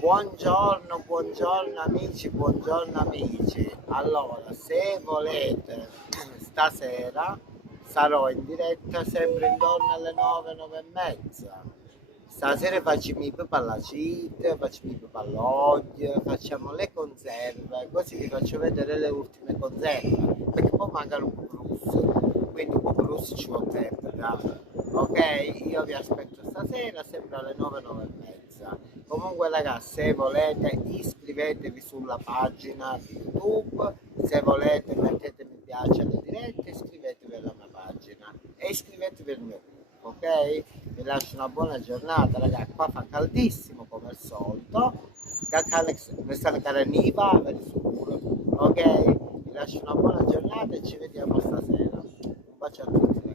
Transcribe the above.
Buongiorno amici. Allora, se volete, stasera sarò in diretta sempre intorno alle 9, 9 e mezza. Stasera facciamo i papallacite, facciamo i papalloggi, facciamo le conserve, così vi faccio vedere le ultime conserve, perché poi mancano un po' grus, quindi un po' grus ci vuole perdere. Ok? Io vi aspetto stasera sempre alle 9, 9 e mezza. Comunque ragazzi, se volete iscrivetevi sulla pagina di YouTube, se volete mettete mi piace alle dirette, iscrivetevi alla mia pagina e iscrivetevi al mio gruppo, ok? Vi lascio una buona giornata ragazzi, qua fa caldissimo come al solito, questa caraniva, per sicuro, ok? Vi lascio una buona giornata e ci vediamo stasera. Un bacio a tutti.